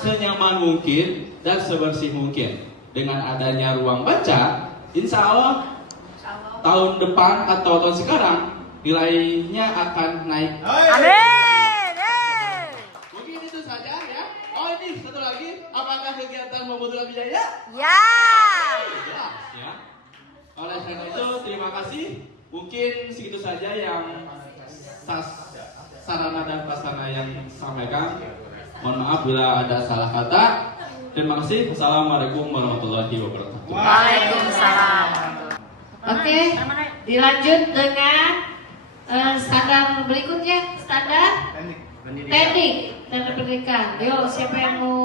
senyaman mungkin dan sebersih mungkin. Dengan adanya ruang baca, insya Allah tahun depan atau tahun sekarang nilainya akan naik. Amin. Mungkin itu saja ya. Oh ini satu lagi, apakah kegiatan membutuhkan biaya? Ya. Jelas ya. Oleh karena itu terima kasih. Mungkin segitu saja yang sarana dan prasarana yang sampaikan. Mohon maaf bila ada salah kata. Terima kasih. Wassalamualaikum warahmatullahi wabarakatuh. Waalaikumsalam. Oke, dilanjut dengan standar berikutnya, standar teknik dan pendidikan. Yuk, siapa yang mau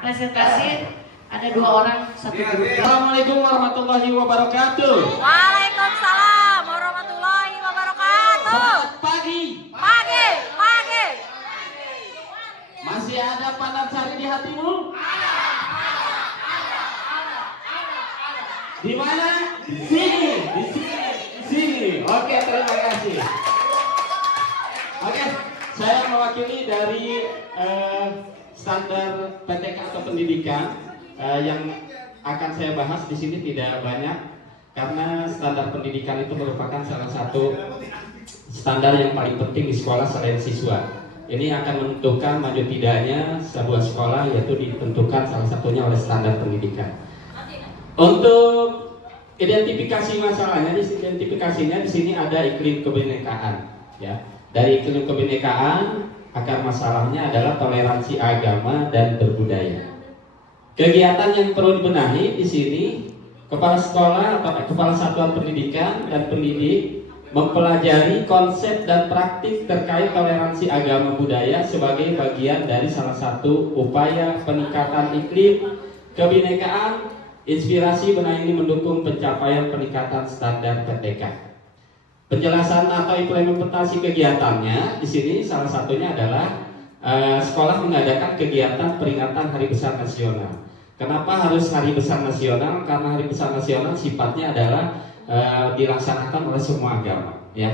presentasi? Ada 2 orang, 1 guru. Assalamualaikum warahmatullahi wabarakatuh. Waalaikumsalam warahmatullahi wabarakatuh. Selamat pagi. Pagi. Masih ada Pandansari di hatimu? Di mana? Di sini. Oke, terima kasih. Oke, saya mewakili dari standar PTK atau pendidikan yang akan saya bahas di sini tidak banyak karena standar pendidikan itu merupakan salah satu standar yang paling penting di sekolah selain siswa. Ini akan menentukan maju tidaknya sebuah sekolah, yaitu ditentukan salah satunya oleh standar pendidikan. Untuk identifikasi masalahnya, identifikasinya di sini ada iklim kebinekaan. Ya, dari iklim kebinekaan akar masalahnya adalah toleransi agama dan berbudaya. Kegiatan yang perlu dibenahi di sini, kepala sekolah atau kepala satuan pendidikan dan pendidik mempelajari konsep dan praktik terkait toleransi agama budaya sebagai bagian dari salah satu upaya peningkatan iklim kebinekaan. Inspirasi benar ini mendukung pencapaian peningkatan standar PTK. Penjelasan atau implementasi kegiatannya di sini salah satunya adalah sekolah mengadakan kegiatan peringatan Hari Besar Nasional. Kenapa harus Hari Besar Nasional? Karena Hari Besar Nasional sifatnya adalah dilaksanakan oleh semua agama, ya.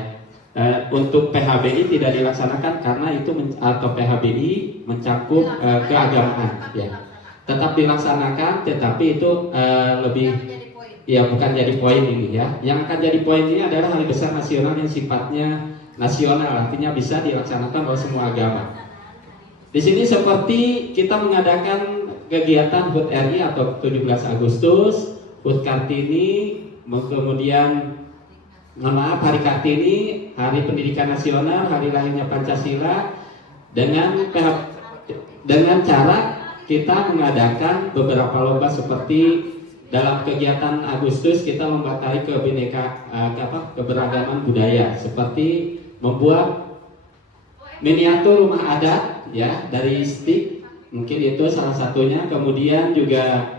Untuk PHBI tidak dilaksanakan karena itu atau PHBI mencakup keagamaan, ya. Tetap dilaksanakan, tetapi itu lebih, ya bukan jadi poin ini, ya. Yang akan jadi poin ini adalah Hari Besar Nasional yang sifatnya nasional, artinya bisa dilaksanakan oleh semua agama. Di sini seperti kita mengadakan kegiatan HUT RI atau 17 Agustus, HUT Kartini, kemudian Hari Kartini, Hari Pendidikan Nasional, Hari Lahirnya Pancasila, dengan cara kita mengadakan beberapa lomba seperti dalam kegiatan Agustus kita membatari keberagaman budaya, seperti membuat miniatur rumah adat, ya, dari stick, mungkin itu salah satunya. Kemudian juga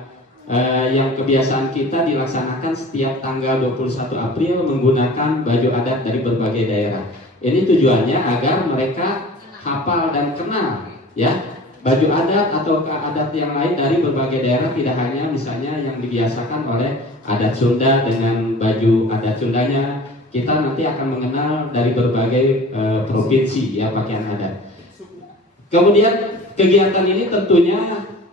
yang kebiasaan kita dilaksanakan setiap tanggal 21 April menggunakan baju adat dari berbagai daerah. Ini tujuannya agar mereka hafal dan kenal, ya, baju adat atau adat yang lain dari berbagai daerah, tidak hanya misalnya yang dibiasakan oleh adat Sunda dengan baju adat Sundanya. Kita nanti akan mengenal dari berbagai provinsi, ya, pakaian adat. Kemudian kegiatan ini tentunya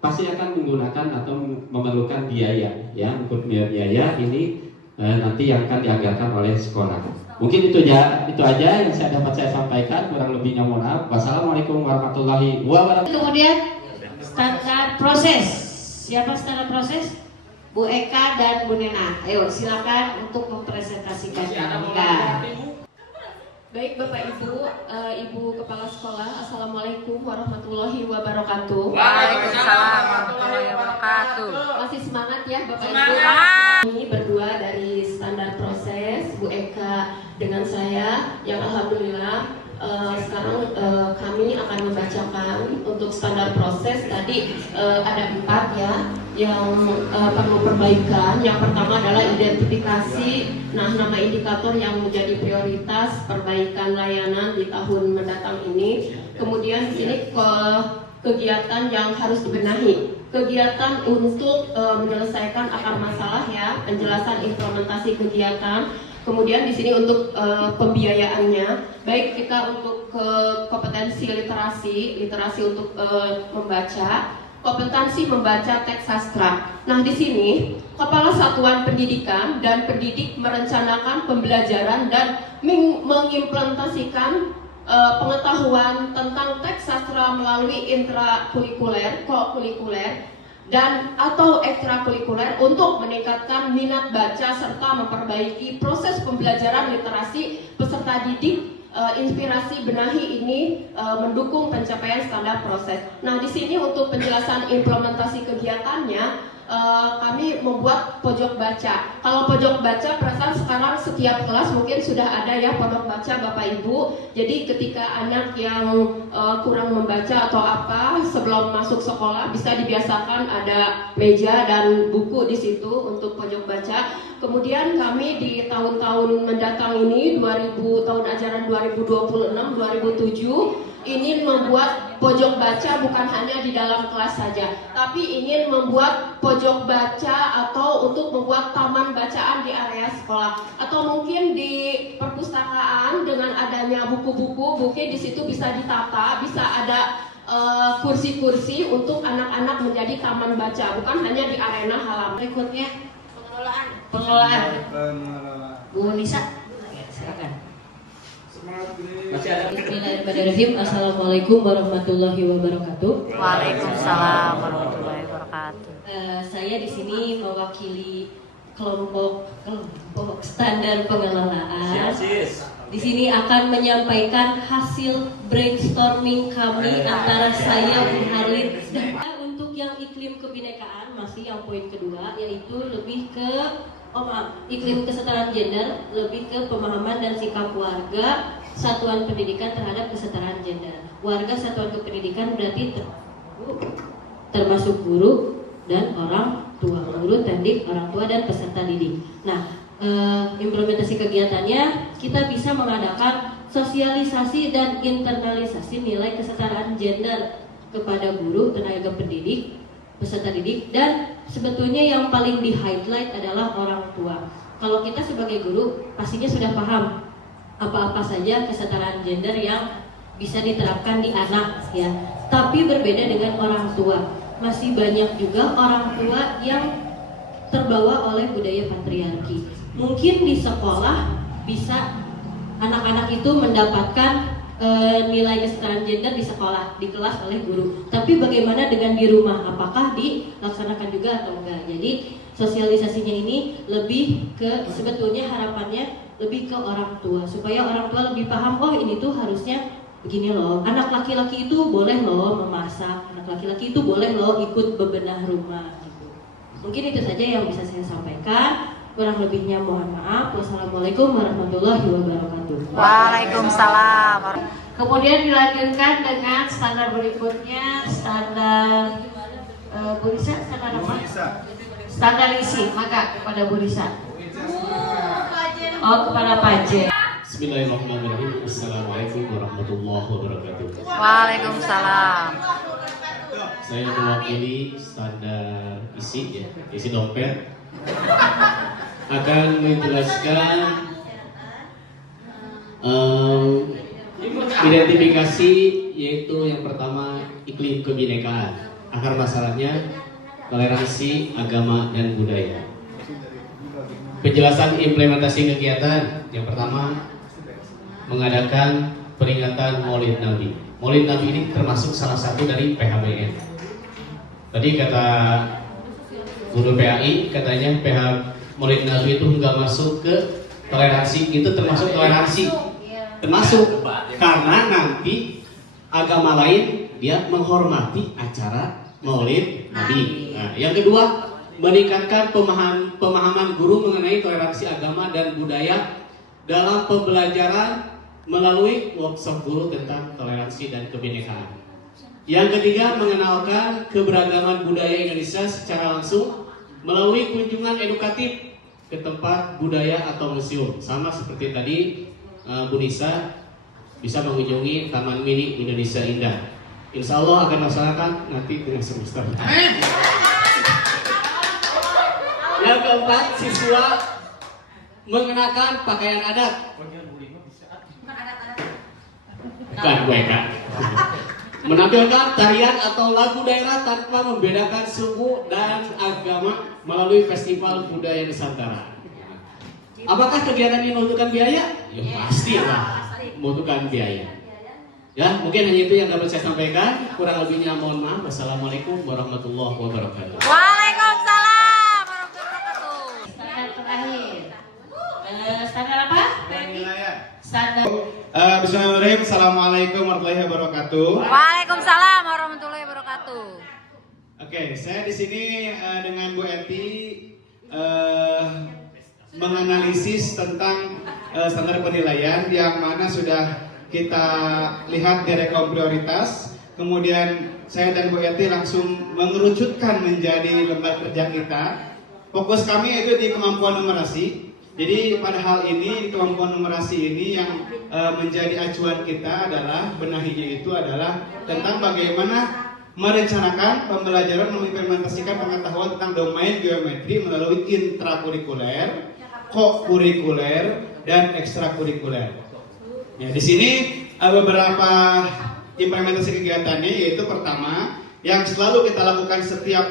pasti akan menggunakan atau memerlukan biaya, ya. Untuk biaya ini nanti yang akan dianggarkan oleh sekolah. Mungkin itu aja yang dapat saya sampaikan, kurang lebihnya mohon maaf. Wassalamualaikum warahmatullahi wabarakatuh. Kemudian standar proses. Siapa standar proses? Bu Eka dan Bu Nena. Ayo silakan untuk mempresentasikan. Baik Bapak Ibu, Ibu Kepala Sekolah, Assalamualaikum warahmatullahi wabarakatuh. Waalaikumsalam warahmatullahi wabarakatuh. Masih semangat ya Bapak Ibu. Semangat. Ini berdua dari standar proses, Bu Eka dengan saya, yang alhamdulillah sekarang kami akan membacakan untuk standar proses. Tadi ada 4 ya yang perlu perbaikan. Yang pertama adalah identifikasi. Nah, nama indikator yang menjadi prioritas perbaikan layanan di tahun mendatang ini. Kemudian di sini kegiatan yang harus dibenahi. Kegiatan untuk menyelesaikan akar masalah, ya, penjelasan implementasi kegiatan. Kemudian di sini untuk pembiayaannya, baik kita untuk kompetensi literasi untuk membaca. kompetensi membaca teks sastra. Nah, di sini Kepala Satuan Pendidikan dan pendidik merencanakan pembelajaran dan mengimplementasikan pengetahuan tentang teks sastra melalui intrakurikuler, kokurikuler, dan atau ekstrakurikuler untuk meningkatkan minat baca serta memperbaiki proses pembelajaran literasi peserta didik. Inspirasi benahi ini mendukung pencapaian standar proses. Nah, di sini untuk penjelasan implementasi kegiatannya, kami membuat pojok baca. Kalau pojok baca, perasaan sekarang setiap kelas mungkin sudah ada ya pojok baca Bapak Ibu. Jadi ketika anak yang kurang membaca atau apa sebelum masuk sekolah bisa dibiasakan ada meja dan buku di situ untuk pojok baca. Kemudian kami di tahun-tahun mendatang ini 2000 tahun ajaran 2026-2007 ingin membuat pojok baca bukan hanya di dalam kelas saja, tapi ingin membuat pojok baca atau untuk membuat taman bacaan di area sekolah atau mungkin di perpustakaan dengan adanya buku-buku, mungkin di situ bisa ditata, bisa ada kursi-kursi untuk anak-anak menjadi taman baca, bukan hanya di arena halaman. Berikutnya pengelolaan. Bu Nisa, silakan. Masih ada. Bismillahirrahmanirrahim. Assalamualaikum warahmatullahi wabarakatuh. Waalaikumsalam warahmatullahi wabarakatuh. Saya di sini mewakili kelompok standar pengelolaan. Di sini akan menyampaikan hasil brainstorming kami antara saya, Bu Harlin. Untuk yang iklim kebinekaan masih yang poin kedua, yaitu lebih ke iklim kesetaraan gender, lebih ke pemahaman dan sikap warga satuan pendidikan terhadap kesetaraan gender. Warga satuan kependidikan berarti termasuk guru dan orang tua, guru, tendik, orang tua dan peserta didik. Nah, implementasi kegiatannya kita bisa mengadakan sosialisasi dan internalisasi nilai kesetaraan gender kepada guru, tenaga pendidik, peserta didik, dan sebetulnya yang paling di highlight adalah orang tua. Kalau kita sebagai guru pastinya sudah paham apa-apa saja kesetaraan gender yang bisa diterapkan di anak ya. Tapi berbeda dengan orang tua. Masih banyak juga orang tua yang terbawa oleh budaya patriarki. Mungkin di sekolah bisa anak-anak itu mendapatkan nilai kesetaraan gender di sekolah, di kelas oleh guru. Tapi bagaimana dengan di rumah? Apakah dilaksanakan juga atau enggak? Jadi sosialisasinya ini lebih ke, sebetulnya harapannya lebih ke orang tua, supaya orang tua lebih paham, oh ini tuh harusnya begini loh. Anak laki-laki itu boleh loh memasak, anak laki-laki itu boleh loh ikut bebenah rumah gitu. Mungkin itu saja yang bisa saya sampaikan. Kurang lebihnya mohon maaf. Wassalamualaikum warahmatullahi wabarakatuh. Waalaikumsalam. Kemudian dilanjutkan dengan standar berikutnya, standar Bu Risa, standar apa? Standar isi, maka kepada Bu Risa. Oh, kepada Pak J. Bismillahirrahmanirrahim. Assalamualaikum warahmatullahi wabarakatuh. Waalaikumsalam. Saya mewakili standar isi ya, isi dompet, akan menjelaskan identifikasi, yaitu yang pertama iklim kebinekaan, akar masalahnya toleransi agama dan budaya. Penjelasan implementasi kegiatan, yang pertama mengadakan peringatan Maulid Nabi. Maulid Nabi ini termasuk salah satu dari PHBN. Tadi kata Guru PAI, katanya Maulid Nabi itu nggak masuk ke toleransi, itu termasuk toleransi, termasuk karena nanti agama lain dia menghormati acara Maulid Nabi. Nah, yang kedua, meningkatkan pemahaman guru mengenai toleransi agama dan budaya dalam pembelajaran melalui workshop guru tentang toleransi dan kebinekaan. Yang ketiga, mengenalkan keberagaman budaya Indonesia secara langsung melalui kunjungan edukatif ke tempat budaya atau museum. Sama seperti tadi Bu Nisa bisa mengunjungi Taman Mini Indonesia Indah. Insya Allah akan melaksanakan nanti dengan semester. Yang keempat, siswa mengenakan pakaian adat. Bukan gue kan. menampilkan tarian atau lagu daerah tanpa membedakan suku dan agama melalui Festival Budaya Nusantara. Apakah kegiatan ini membutuhkan biaya? Ya pasti lah, membutuhkan biaya. Ya, mungkin hanya itu yang dapat saya sampaikan. Kurang lebihnya mohon maaf. Wassalamualaikum warahmatullahi wabarakatuh. Waalaikumsalam warahmatullahi wabarakatuh. Standar terakhir. Standar apa? Penilaian. Standar. Bismillahirrahmanirrahim. Assalamualaikum warahmatullahi wabarakatuh. Waalaikumsalam warahmatullahi wabarakatuh. Oke, saya di sini dengan Bu Eti menganalisis tentang standar penilaian yang mana sudah kita lihat di rekom prioritas. Kemudian saya dan Bu Eti langsung mengerucutkan menjadi lembar kerja kita. Fokus kami itu di kemampuan numerasi. Jadi pada hal ini kemampuan numerasi ini yang menjadi acuan kita adalah benahinya itu adalah tentang bagaimana merencanakan pembelajaran mengimplementasikan pengetahuan tentang domain geometri melalui intrakurikuler, kokurikuler, dan ekstrakurikuler. Ya, di sini beberapa implementasi kegiatannya, yaitu pertama yang selalu kita lakukan setiap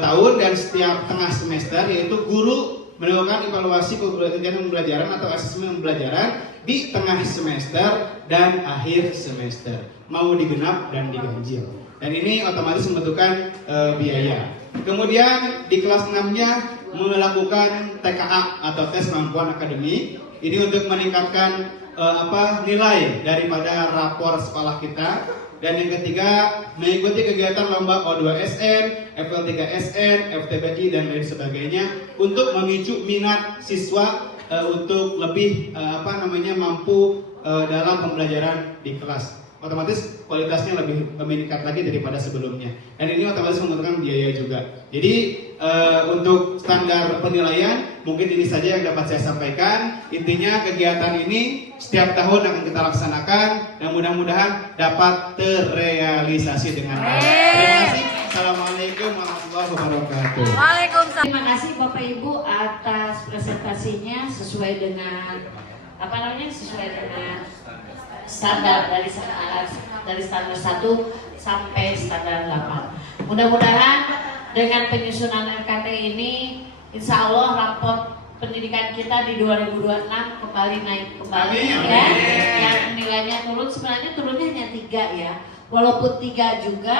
tahun dan setiap tengah semester, yaitu guru melakukan evaluasi kegiatan pembelajaran atau asesmen pembelajaran di tengah semester dan akhir semester, mau digenap dan diganjil. Dan ini otomatis membutuhkan biaya. Kemudian di kelas 6-nya melakukan TKA atau tes kemampuan akademik. Ini untuk meningkatkan nilai daripada rapor sekolah kita. Dan yang ketiga, mengikuti kegiatan lomba O2SN, FL3SN, FTBI, dan lain sebagainya untuk memicu minat siswa untuk lebih mampu dalam pembelajaran di kelas. Otomatis kualitasnya lebih meningkat lagi daripada sebelumnya. Dan ini otomatis membutuhkan biaya juga. Jadi untuk standar penilaian mungkin ini saja yang dapat saya sampaikan. Intinya kegiatan ini setiap tahun akan kita laksanakan dan mudah-mudahan dapat terrealisasi dengan baik. Terima kasih. Assalamualaikum warahmatullahi wabarakatuh. Waalaikumsalam. Terima kasih Bapak Ibu atas presentasinya sesuai dengan sesuai dengan standar dari standar 1 sampai standar 8. Mudah-mudahan dengan penyusunan RKT ini, insya Allah raport pendidikan kita di 2026 kembali naik kembali. Amin. Ya. Yang nilainya turun, sebenarnya turunnya hanya 3 ya. Walaupun 3 juga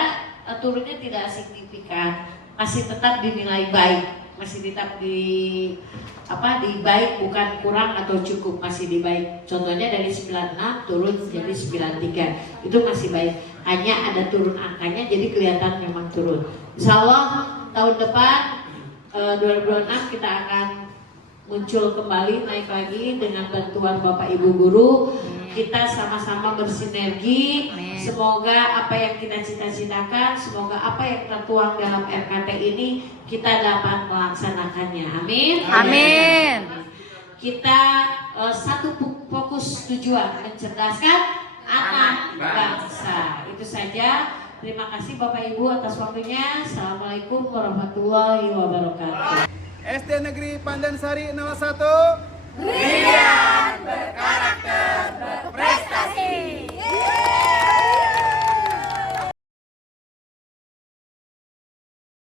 turunnya tidak signifikan, masih tetap dinilai baik, masih tetap di baik, bukan kurang atau cukup, masih di baik. Contohnya dari 96 turun jadi 93, itu masih baik. Hanya ada turun angkanya, jadi kelihatan memang turun. Insya Allah tahun depan 2026 kita akan muncul kembali, naik lagi dengan bantuan Bapak Ibu Guru. Kita sama-sama bersinergi. Semoga apa yang kita cita-citakan, semoga apa yang tertuang dalam RKT ini kita dapat melaksanakannya. Amin. Amin. Kita satu fokus tujuan, mencerdaskan anak bangsa. Itu saja. Terima kasih Bapak Ibu atas waktunya. Assalamualaikum warahmatullahi wabarakatuh. SD Negeri Pandansari 01.